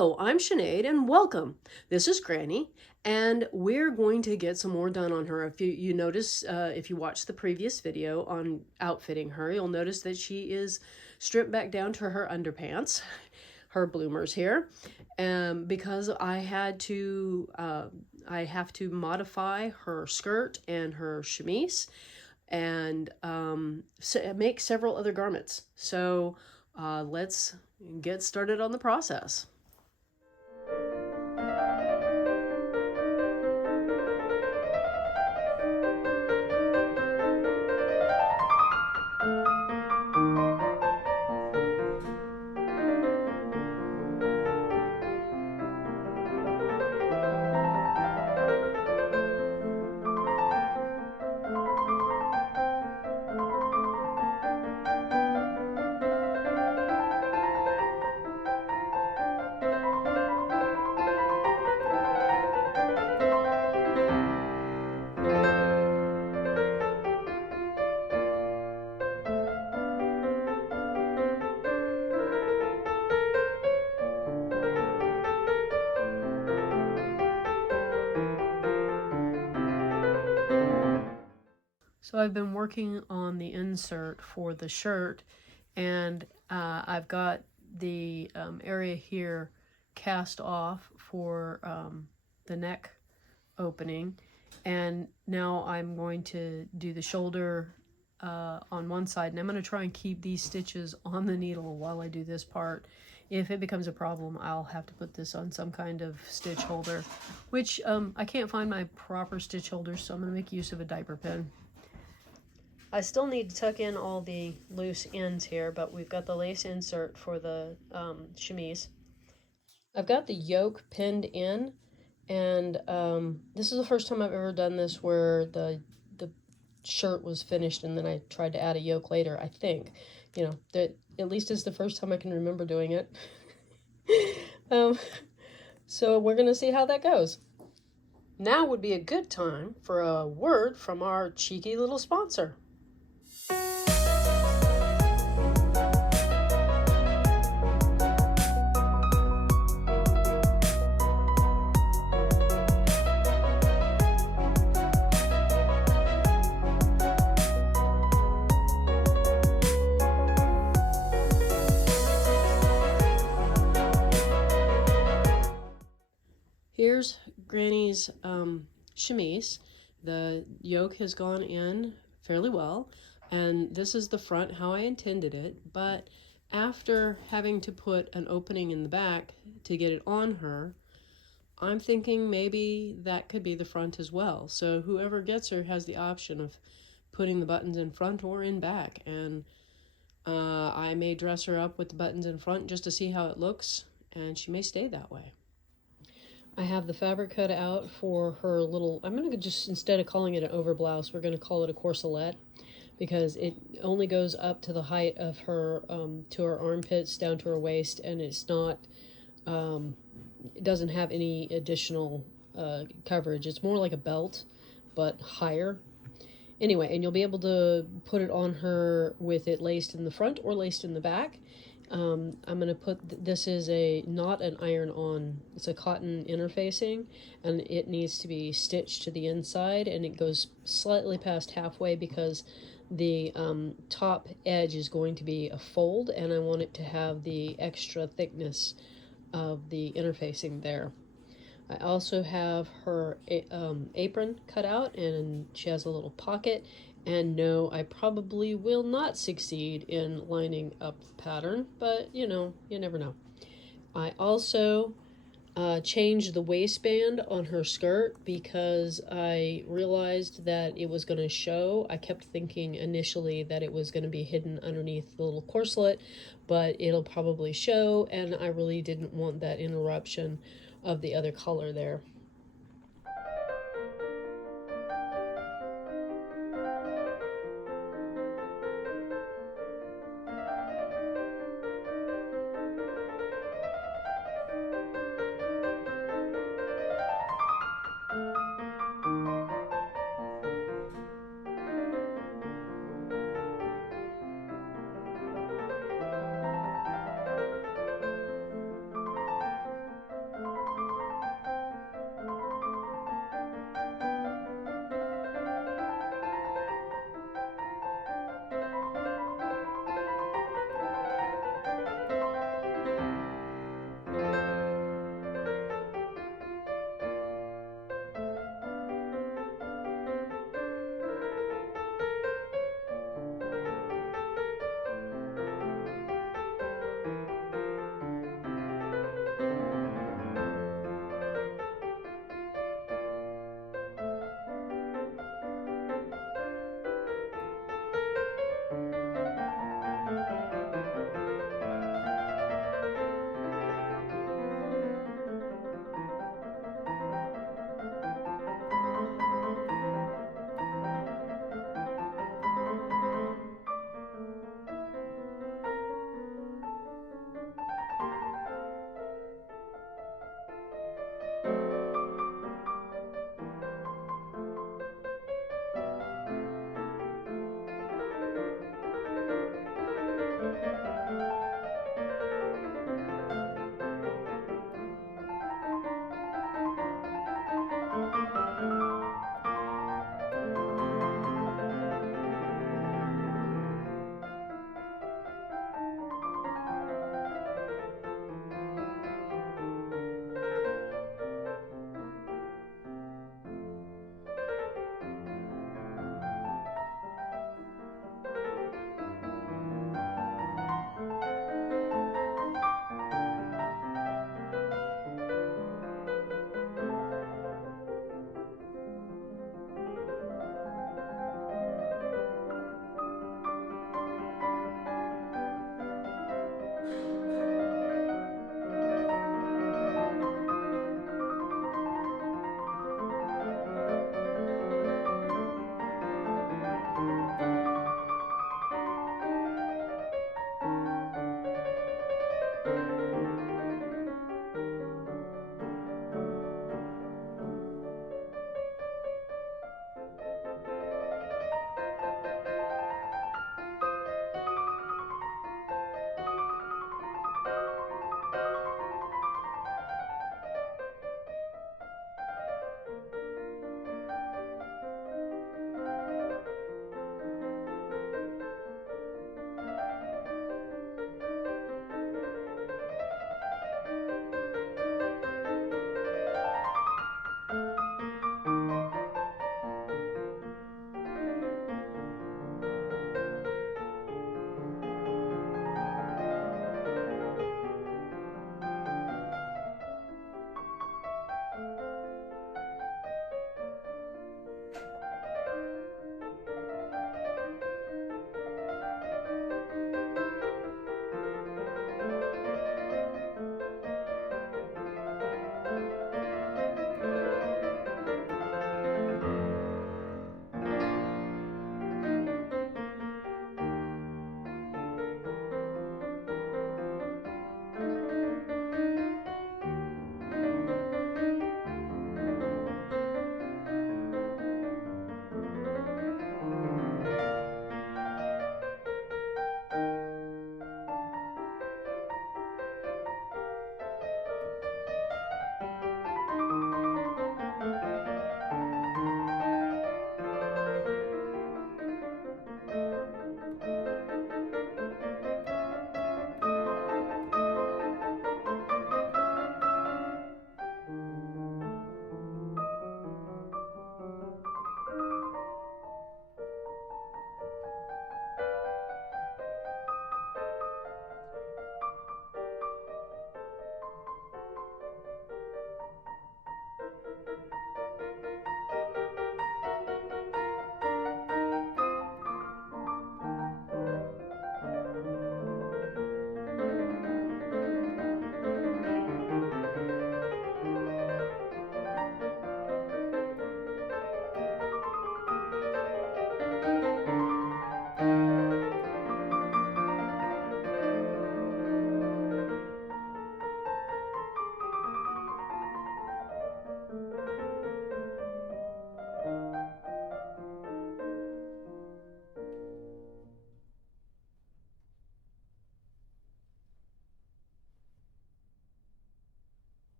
Hello, I'm Sinead and welcome. This is Granny and we're going to get some more done on her. If you notice, if you watch the previous video on outfitting her, you'll notice that she is stripped back down to her underpants, her bloomers here, because I have to modify her skirt and her chemise and make several other garments. So let's get started on the process. So I've been working on the insert for the shirt, and I've got the area here cast off for the neck opening, and now I'm going to do the shoulder on one side, and I'm going to try and keep these stitches on the needle while I do this part. If it becomes a problem, I'll have to put this on some kind of stitch holder, which I can't find my proper stitch holder, so I'm going to make use of a diaper pin. I still need to tuck in all the loose ends here, but we've got the lace insert for the chemise. I've got the yoke pinned in, and this is the first time I've ever done this where the shirt was finished and then I tried to add a yoke later, I think. You know, that at least it's the first time I can remember doing it. So we're going to see how that goes. Now would be a good time for a word from our cheeky little sponsor. Here's Granny's chemise. The yoke has gone in fairly well, and this is the front how I intended it, but after having to put an opening in the back to get it on her, I'm thinking maybe that could be the front as well. So whoever gets her has the option of putting the buttons in front or in back, and I may dress her up with the buttons in front just to see how it looks, and she may stay that way. I have the fabric cut out for her little, I'm going to just, instead of calling it an overblouse, we're going to call it a corselet, because it only goes up to the height of her, to her armpits, down to her waist, and it's not, it doesn't have any additional coverage. It's more like a belt, but higher. Anyway, and you'll be able to put it on her with it laced in the front or laced in the back. I'm going to put, this is not an iron-on, it's a cotton interfacing, and it needs to be stitched to the inside, and it goes slightly past halfway because the top edge is going to be a fold, and I want it to have the extra thickness of the interfacing there. I also have her apron cut out, and she has a little pocket. And no, I probably will not succeed in lining up the pattern, but you know, you never know. I also changed the waistband on her skirt because I realized that it was going to show. I kept thinking initially that it was going to be hidden underneath the little corselet, but it'll probably show, and I really didn't want that interruption of the other color there.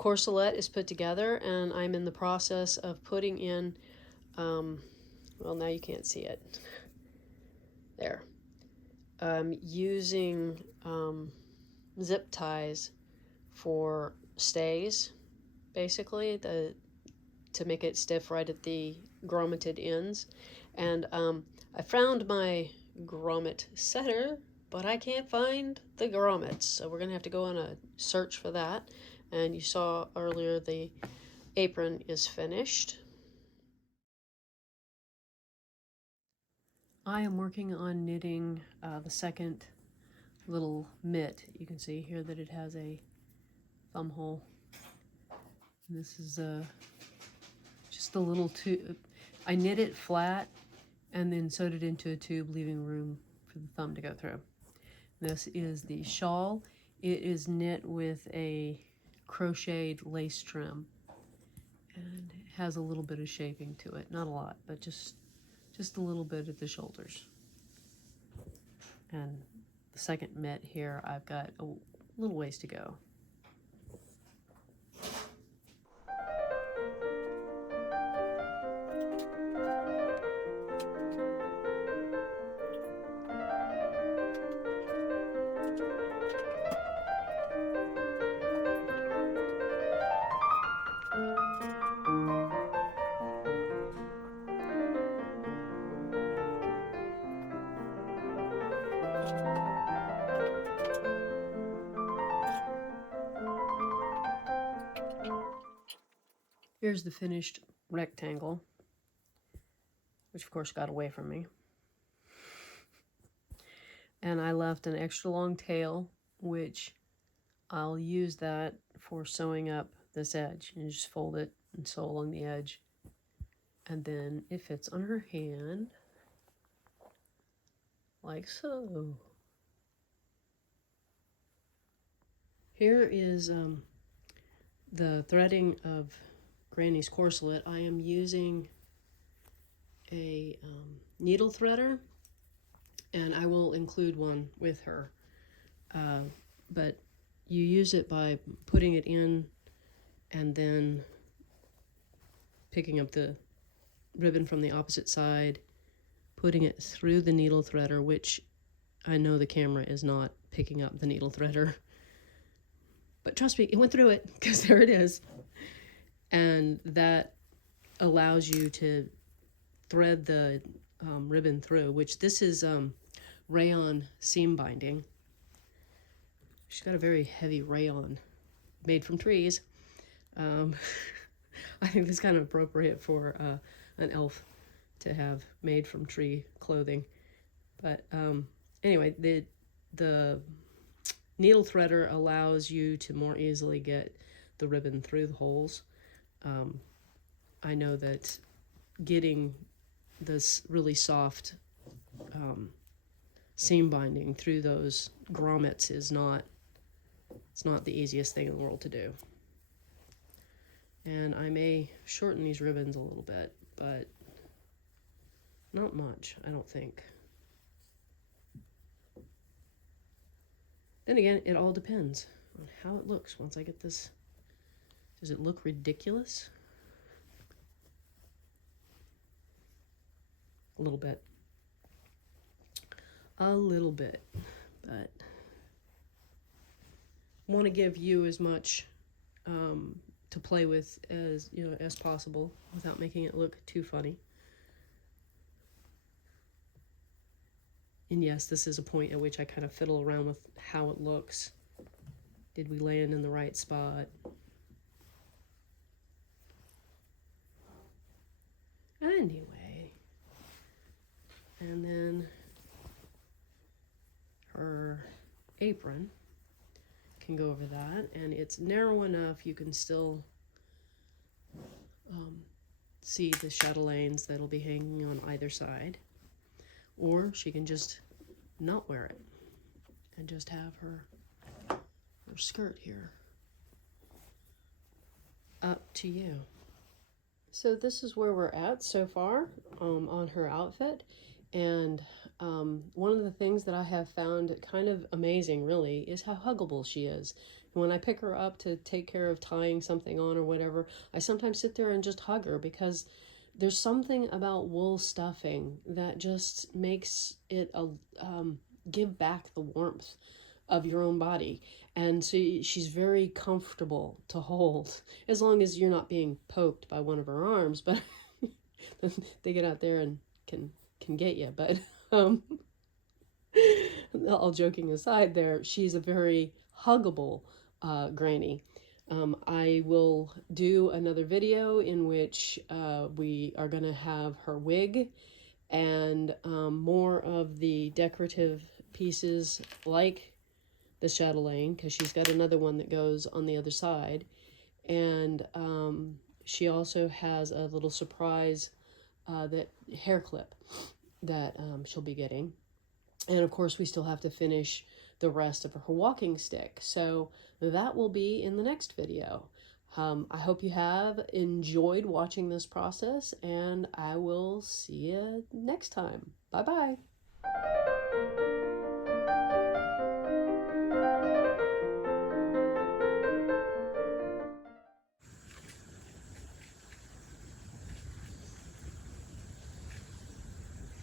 corselet is put together, and I'm in the process of putting in, well, now you can't see it. There. Using zip ties for stays, basically, to make it stiff right at the grommeted ends. And I found my grommet setter, but I can't find the grommets, so we're gonna have to go on a search for that. And you saw earlier the apron is finished. I am working on knitting the second little mitt. You can see here that it has a thumb hole. And this is just a little tube. I knit it flat and then sewed it into a tube, leaving room for the thumb to go through. This is the shawl. It is knit with a crocheted lace trim, and it has a little bit of shaping to it. Not a lot, but just a little bit at the shoulders. And the second mitt here, I've got a little ways to go. Here's the finished rectangle, which of course got away from me. And I left an extra long tail, which I'll use that for sewing up this edge. And just fold it and sew along the edge. And then it fits on her hand, like so. Here is the threading of Granny's corselet. I am using a needle threader, and I will include one with her. But you use it by putting it in and then picking up the ribbon from the opposite side, putting it through the needle threader, which I know the camera is not picking up the needle threader. But trust me, it went through it, because there it is. And that allows you to thread the ribbon through, which this is rayon seam binding. She's got a very heavy rayon made from trees. I think it's kind of appropriate for an elf to have made from tree clothing. But anyway, the needle threader allows you to more easily get the ribbon through the holes. I know that getting this really soft seam binding through those grommets is not the easiest thing in the world to do. And I may shorten these ribbons a little bit, but not much, I don't think. Then again, it all depends on how it looks once I get this. Does it look ridiculous? A little bit. A little bit. But I want to give you as much to play with as possible without making it look too funny. And yes, this is a point at which I kind of fiddle around with how it looks. Did we land in the right spot? Anyway, and then her apron can go over that, and it's narrow enough you can still see the chatelaines that'll be hanging on either side, or she can just not wear it and just have her skirt here. Up to you. So this is where we're at so far on her outfit, and one of the things that I have found kind of amazing really is how huggable she is. When I pick her up to take care of tying something on or whatever, I sometimes sit there and just hug her, because there's something about wool stuffing that just makes it give back the warmth of your own body. And so she's very comfortable to hold, as long as you're not being poked by one of her arms, but they get out there and can get you. But all joking aside there, she's a very huggable granny. I will do another video in which we are going to have her wig and more of the decorative pieces like the chatelaine, because she's got another one that goes on the other side. And she also has a little surprise that hair clip that she'll be getting. And of course, we still have to finish the rest of her walking stick. So that will be in the next video. I hope you have enjoyed watching this process, and I will see you next time. Bye-bye.